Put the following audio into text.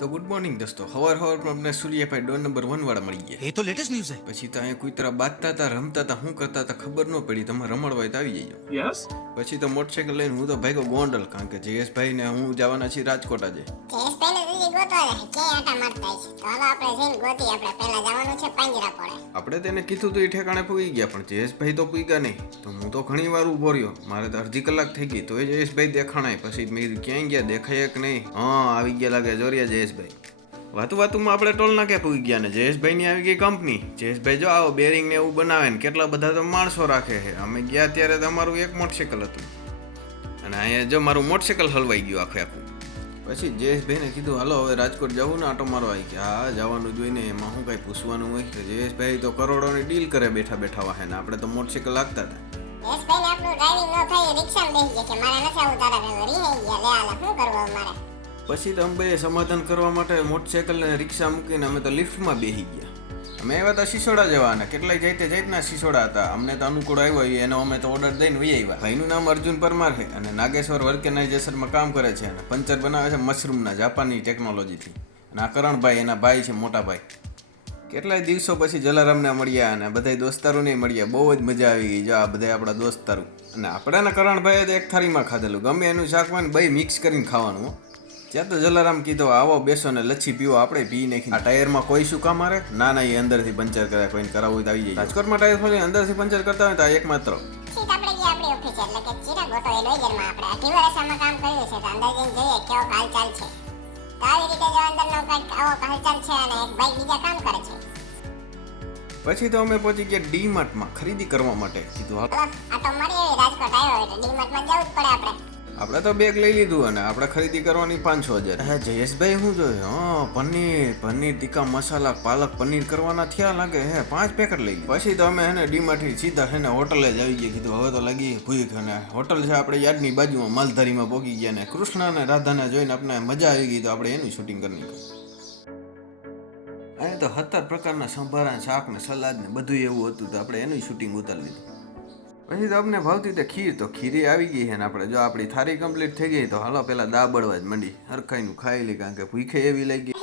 તો good morning દોસ્તો. હવાર અમને સૂર્યભાઈ ડોર નંબર 1 વાળા મળી ગયા. ये तो लेटेस्ट न्यूज़ है. પછી તો અહીંયા કૂતરા બાંધતા હતા, રમતા હતા, શું કરતા હતા ખબર ન પડી. તમે રમણવાય તો આવી જજો. યસ પછી તો મોટરસાઇકલ લઈને હું તો ભાગ્યો ગોંડલ, કારણ કે જયેશભાઈ ને હું જવાના છીએ રાજકોટ આજે. આપણે તેને કીધું તો એ ઠેકાણે પૂગી ગયા, પણ જયેશભાઈ તો પૂગ્યા નહીં. તો હું તો ઘણી વાર ઊભો રહ્યો, મારે તો અડધી કલાક થઈ ગઈ, તો એ જયેશભાઈ દેખાણાય. પછી મેં ક્યાંય ગયા, દેખાય કે નહીં? હા, આવી ગયા લાગે. જોરિયા જયેશભાઈ. વાતુમાં આપણે ટોલ નાકે પૂગી ગયા ને જયેશભાઈ ની આવી ગઈ કંપની. જયેશભાઈ જો આવો બેરિંગ ને એવું બનાવે ને કેટલા બધા તો માણસો રાખે છે. અમે ગયા ત્યારે તમારું એક મોટરસાઇકલ હતું, અને અહીંયા જો મારું મોટરસાઇકલ હલવાઈ ગયું આખું. પછી જયેશભાઈને કીધું હાલો હવે રાજકોટ જવું ને આટો મારો. આવી ગયા. હા, જવાનું જોઈને એમાં શું કાંઈ પૂછવાનું હોય કે જયેશભાઈ તો કરોડોની ડીલ કરે બેઠા બેઠા વાહે ને આપણે તો મોટરસાઇકલ લાગતા હતા. પછી તો અમે સમાધાન કરવા માટે મોટરસાઇકલ ને રિક્ષા મૂકીને અમે તો લિફ્ટમાં બેસી ગયા. અમે આવ્યા હતા સિસોડા જવાના, કેટલાય જાતના સિસોડા હતા. અમને તો અનુકૂળ આવ્યો એનો અમે તો ઓર્ડર દઈને વહી આવ્યા. ભાઈનું નામ અર્જુન પરમાર છે અને નાગેશ્વર ઓર્ગેનાઇઝેશનમાં કામ કરે છે અને પંચર બનાવે છે મશરૂમના, જાપાની ટેકનોલોજીથી. અને આ કરણભાઈ એના ભાઈ છે, મોટા ભાઈ. કેટલાય દિવસો પછી જલારામને મળ્યા અને બધા દોસ્તારોને મળ્યા. બહુ જ મજા આવી ગઈ. જો આ બધા આપણા દોસ્તારો અને આપણાના કરણભાઈએ તો એક થાળીમાં ખાધેલું. ગમે એનું શાક હોય ને બે મિક્સ કરીને ખાવાનું. ત્યાં તો જલારામ કીધો આવો બેસો ને લચ્છી પીવો. આપણે પી નાખી. આ ટાયરમાં કોઈ શું કામ મારે? ના એ અંદરથી પંચર કરે. કોઈને કરાવવું હોય તો આવી જાય. રાજકોટમાં ટાયર ખોલી અંદરથી પંચર કરતા હોય તો આ એકમાત્ર. પછી તો અમે પહોંચી ગયા ડીમાર્ટમાં ખરીદી કરવા માટે. કીધું આપણે તો બેગ લઈ લીધું અને આપણે ખરીદી કરવાની 5,000. હા જયેશભાઈ શું જોયું? હા, પનીર ટીકા મસાલા પાલક પનીર કરવાના થયા લાગે. 5 પેકેટ લઈ ગયા. પછી તો અમે ડીમાર્ટથી સીધા છે ને હોટલે જ આવી ગયા. કીધું હવે તો લાગી ભૂખ. અને હોટલ છે આપણે યાર્ડની બાજુમાં માલધારીમાં પહોંચી ગયા ને કૃષ્ણ અને રાધાને જોઈને આપણે મજા આવી ગઈ. તો આપણે એનું શૂટિંગ કરી નાખ્યું. અહીં તો 17 પ્રકારના સંભારા, શાક ને સલાદ ને બધું એવું હતું. તો આપણે એનું શૂટિંગ ઉતારી લીધું. પછી તો અમને ભાવતી તે ખીર, તો ખીરી આવી ગઈ છે ને આપણે જો આપણી થાળી કમ્પ્લીટ થઈ ગઈ. તો હાલો પેલા દા બળવા જ મંડી હરખાઈનું ખાઈ લે, કારણ કે ભૂખે એવી લાગી.